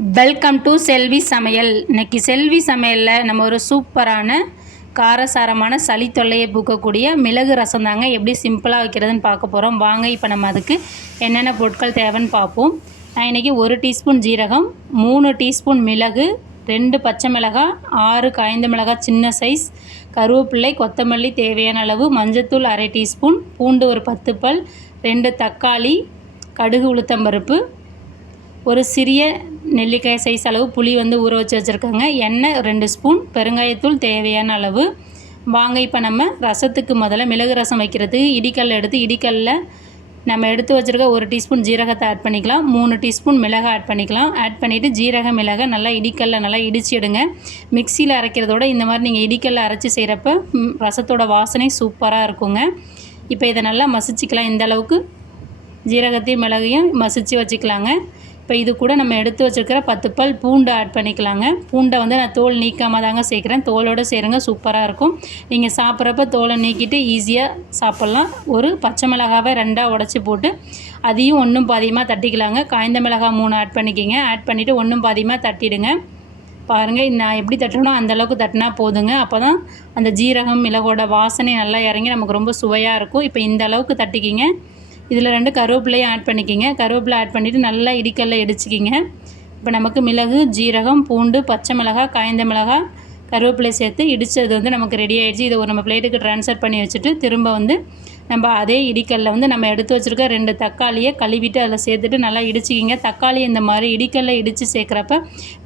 Welcome to செல்வி சமையல் இன்னைக்கு செல்வி சமையலில் நம்ம ஒரு சூப்பரான காரசாரமான சளி தொல்லையை பூக்கக்கூடிய மிளகு ரசம் தாங்க எப்படி சிம்பிளாக வைக்கிறதுன்னு பார்க்க போகிறோம் வாங்க இப்போ நம்ம அதுக்கு என்னென்ன பொருட்கள் தேவைன்னு பார்ப்போம். நான் இன்றைக்கி ஒரு டீஸ்பூன் ஜீரகம் மூணு டீஸ்பூன் மிளகு ரெண்டு பச்சை மிளகாய் ஆறு காய்ந்த மிளகாய் சின்ன சைஸ் கருவேப்பிள்ளை கொத்தமல்லி தேவையான அளவு மஞ்சத்தூள் அரை டீஸ்பூன் பூண்டு ஒரு பத்து பல் ரெண்டு தக்காளி கடுகு உளுத்தம்பருப்பு ஒரு சிறிய நெல்லிக்காய் சைஸ் அளவு புளி வந்து ஊற வச்சு வச்சுருக்காங்க. எண்ணெய் ரெண்டு ஸ்பூன் பெருங்காயத்தூள் தேவையான அளவு. வாங்க இப்போ நம்ம ரசத்துக்கு முதல்ல மிளகு ரசம் வைக்கிறதுக்கு இடிக்கல் எடுத்து இடிக்கல்ல நம்ம எடுத்து வச்சுருக்க ஒரு டீஸ்பூன் ஜீரகத்தை ஆட் பண்ணிக்கலாம். மூணு டீஸ்பூன் மிளகாய் ஆட் பண்ணிக்கலாம். ஆட் பண்ணிவிட்டு ஜீரக மிளகை நல்லா இடிக்கல்ல நல்லா இடிச்சு எடுங்க. மிக்சியில் அரைக்கிறதோட இந்த மாதிரி நீங்கள் இடிக்கல்ல அரைச்சி செய்கிறப்ப ரசத்தோட வாசனை சூப்பராக இருக்குங்க. இப்போ இதை நல்லா மசிச்சுக்கலாம். இந்த அளவுக்கு ஜீரகத்தையும் மிளகையும் மசிச்சு வச்சுக்கலாங்க. இப்போ இது கூட நம்ம எடுத்து வச்சுருக்கிற பத்து பல் பூண்டு ஆட் பண்ணிக்கலாங்க. பூண்டை வந்து நான் தோல் நீக்காமல் தாங்க சேர்க்குறேன். தோலோடு சேருங்க சூப்பராக இருக்கும். நீங்கள் சாப்பிட்றப்ப தோலை நீக்கிட்டு ஈஸியாக சாப்பிட்லாம். ஒரு பச்சை மிளகாவை ரெண்டாக உடச்சி போட்டு அதையும் ஒன்றும் பாதியமாக தட்டிக்கலாங்க. காய்ந்த மிளகாய் மூணு ஆட் பண்ணிக்கிங்க. ஆட் பண்ணிவிட்டு ஒன்றும் பாதியமாக தட்டிடுங்க. பாருங்கள் நான் எப்படி தட்டணும் அந்த அளவுக்கு தட்டினா போதுங்க. அப்போ தான் அந்த ஜீரகம் மிளகோட வாசனை நல்லா இறங்கி நமக்கு ரொம்ப சுவையாக இருக்கும். இப்போ இந்த அளவுக்கு தட்டிக்கிங்க. இதில் ரெண்டு கருவேப்பிலையும் ஆட் பண்ணிக்கிங்க. கருவேப்பிலை ஆட் பண்ணிவிட்டு நல்லா இடிக்கல்ல இடிச்சிக்கிங்க. இப்போ நமக்கு மிளகு ஜீரகம் பூண்டு பச்சை மிளகாய் காய்ந்த மிளகாய் கருவேப்பிலை சேர்த்து இடித்தது வந்து நமக்கு ரெடி ஆகிடுச்சு இதை ஒரு நம்ம பிளேட்டுக்கு ட்ரான்ஸ்ஃபர் பண்ணி வச்சுட்டு திரும்ப வந்து நம்ம அதே இடிக்கல்ல வந்து நம்ம எடுத்து வச்சுருக்க ரெண்டு தக்காளியை கழுவிட்டு அதில் சேர்த்துட்டு நல்லா இடிச்சிக்கிங்க. தக்காளி இந்த மாதிரி இடிக்கல்ல இடித்து சேர்க்குறப்ப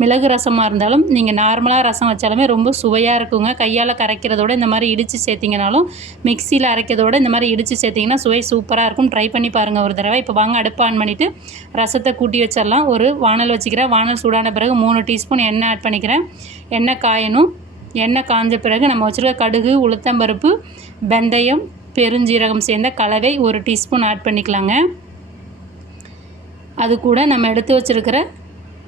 மிளகு ரசமாக இருந்தாலும் நீங்கள் நார்மலாக ரசம் வச்சாலுமே ரொம்ப சுவையாக இருக்குங்க. கையால் கரைக்கிறதோட இந்த மாதிரி இடித்து சேர்த்திங்கனாலும் மிக்சியில் அரைக்கிறதோட இந்த மாதிரி இடித்து சேர்த்திங்கன்னா சுவை சூப்பராக இருக்கும். ட்ரை பண்ணி பாருங்கள் ஒரு தடவை. இப்போ வாங்க அடுப்பு ஆன் பண்ணிவிட்டு ரசத்தை கூட்டி வச்சிடலாம். ஒரு வானல் வச்சுக்கிறேன். வானல் சூடான பிறகு மூணு டீஸ்பூன் எண்ணெய் ஆட் பண்ணிக்கிறேன். எண்ணெய் காயணும். எண்ணெய் காஞ்ச பிறகு நம்ம வச்சுருக்க கடுகு உளுத்தம்பருப்பு வெந்தயம் பெருஞ்சீரகம் சேர்ந்த கலவை ஒரு டீஸ்பூன் ஆட் பண்ணிக்கலாங்க. அது கூட நம்ம எடுத்து வச்சுருக்கிற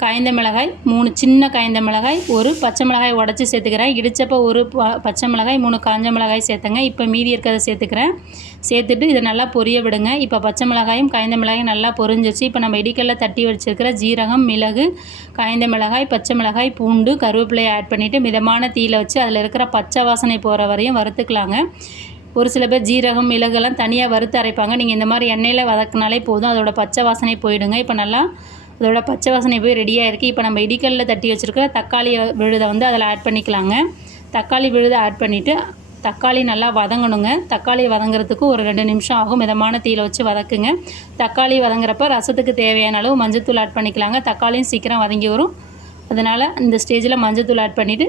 காய்ந்த மிளகாய் மூணு சின்ன காய்ந்த மிளகாய் ஒரு பச்சை மிளகாய் உடச்சி சேர்த்துக்கிறேன். இடித்தப்போ ஒரு பச்சை மிளகாய் மூணு காஞ்ச மிளகாய் சேர்த்துங்க. இப்போ மீதி இருக்கிறத சேர்த்துக்கிறேன். சேர்த்துட்டு இதை நல்லா பொரிய விடுங்க. இப்போ பச்சை மிளகாயும் காய்ந்த மிளகாயும் நல்லா பொரிஞ்சிச்சு இப்போ நம்ம இடிக்கல்ல தட்டி வச்சிருக்கிற ஜீரகம் மிளகு காய்ந்த மிளகாய் பச்சை மிளகாய் பூண்டு கருவேப்பிலையை ஆட் பண்ணிவிட்டு மிதமான தீயில் வச்சு அதில் இருக்கிற பச்சை வாசனை போகிற வரையும் வறுத்துக்கலாங்க. ஒரு சில பேர் ஜீரகம் மிளகெல்லாம் தனியாக வறுத்து அரைப்பாங்க. நீங்கள் இந்த மாதிரி எண்ணெயில் வதக்குனாலே போதும். அதோட பச்சை வாசனை போயிடுங்க. இப்போ நல்லா அதோட பச்சை வாசனை போய் ரெடியாக இருக்குது இப்போ நம்ம இடிக்கல்ல தட்டி வச்சுருக்கிற தக்காளி விழுதை வந்து அதில் ஆட் பண்ணிக்கலாங்க. தக்காளி விழுதை ஆட் பண்ணிவிட்டு தக்காளி நல்லா வதங்கணுங்க. தக்காளி வதங்குறதுக்கு ஒரு ரெண்டு நிமிஷம் ஆகும். மிதமான தீயில் வச்சு வதக்குங்க. தக்காளி வதங்குறப்ப ரசத்துக்கு தேவையான அளவு மஞ்சத்தூள் ஆட் பண்ணிக்கலாங்க. தக்காளியும் சீக்கிரம் வதங்கி வரும். அதனால் இந்த ஸ்டேஜில் மஞ்சத்தூள் ஆட் பண்ணிவிட்டு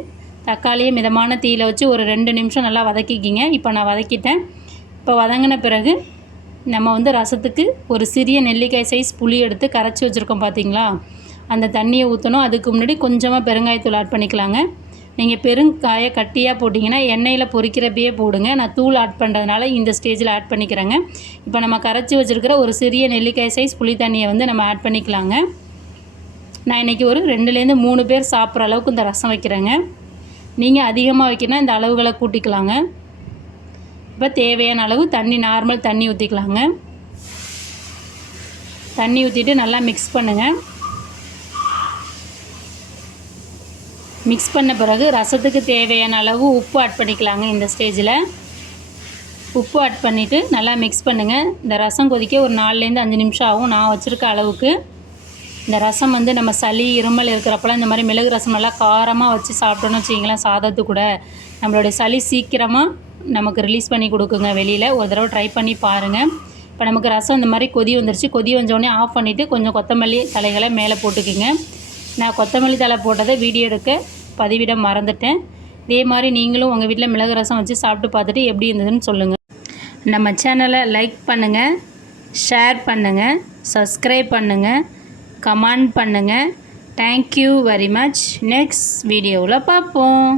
தக்காளியை மிதமான தீயில் வச்சு ஒரு ரெண்டு நிமிஷம் நல்லா வதக்கிக்கிங்க. இப்போ நான் வதக்கிட்டேன். இப்போ வதங்கின பிறகு நம்ம வந்து ரசத்துக்கு ஒரு சிறிய நெல்லிக்காய் சைஸ் புளி எடுத்து கரைச்சி வச்சுருக்கோம் பார்த்தீங்களா அந்த தண்ணியை ஊற்றணும் அதுக்கு முன்னாடி கொஞ்சமாக பெருங்காயத்தூள் ஆட் பண்ணிக்கலாங்க. நீங்கள் பெருங்காயை கட்டியாக போட்டிங்கன்னா எண்ணெயில் பொறிக்கிறப்பயே போடுங்க. நான் தூள் ஆட் பண்ணுறதுனால இந்த ஸ்டேஜில் ஆட் பண்ணிக்கிறேங்க. இப்போ நம்ம கரைச்சி வச்சுருக்கிற ஒரு சிறிய நெல்லிக்காய் சைஸ் புளி தண்ணியை வந்து நம்ம ஆட் பண்ணிக்கலாங்க. நான் இன்றைக்கி ஒரு ரெண்டுலேருந்து மூணு பேர் சாப்பிட்ற அளவுக்கு இந்த ரசம் வைக்கிறேங்க. நீங்கள் அதிகமாக வைக்கணும்னா இந்த அளவுகளை கூட்டிக்கலாங்க. இப்போ தேவையான அளவு தண்ணி நார்மல் தண்ணி ஊற்றிக்கலாங்க தண்ணி ஊற்றிட்டு நல்லா மிக்ஸ் பண்ணுங்கள் மிக்ஸ் பண்ண பிறகு ரசத்துக்கு தேவையான அளவு உப்பு ஆட் பண்ணிக்கலாங்க இந்த ஸ்டேஜில் உப்பு ஆட் பண்ணிவிட்டு நல்லா மிக்ஸ் பண்ணுங்கள் இந்த ரசம் கொதிக்க ஒரு நாலுலேருந்து அஞ்சு நிமிஷம் ஆகும். நான் வச்சுருக்க அளவுக்கு. இந்த ரசம் வந்து நம்ம சளி இருமல் இருக்கிறப்பலாம் இந்த மாதிரி மிளகு ரசம் நல்லா காரமாக வச்சு சாப்பிட்டோன்னு வச்சிங்களேன் சாதத்து கூட. நம்மளுடைய சளி சீக்கிரமாக நமக்கு ரிலீஸ் பண்ணி கொடுக்குங்க வெளியில். ஒரு தடவை ட்ரை பண்ணி பாருங்கள் இப்போ நமக்கு ரசம் இந்த மாதிரி கொதி வந்துருச்சு. கொதி வந்தோடனே ஆஃப் பண்ணிவிட்டு கொஞ்சம் கொத்தமல்லி தலைகளை மேலே போட்டுக்குங்க. நான் கொத்தமல்லி தலை போட்டதை வீடியோ எடுக்க பதிவிட மறந்துட்டேன். இதே மாதிரி நீங்களும் உங்கள் வீட்டில் மிளகு ரசம் வச்சு சாப்பிட்டு பார்த்துட்டு எப்படி இருந்ததுன்னு சொல்லுங்கள் நம்ம சேனலை லைக் பண்ணுங்கள் ஷேர் பண்ணுங்கள் சப்ஸ்கிரைப் பண்ணுங்கள் கமெண்ட் பண்ணுங்கள் தேங்க்யூ வெரி மச் நெக்ஸ்ட் வீடியோவில் பார்ப்போம்.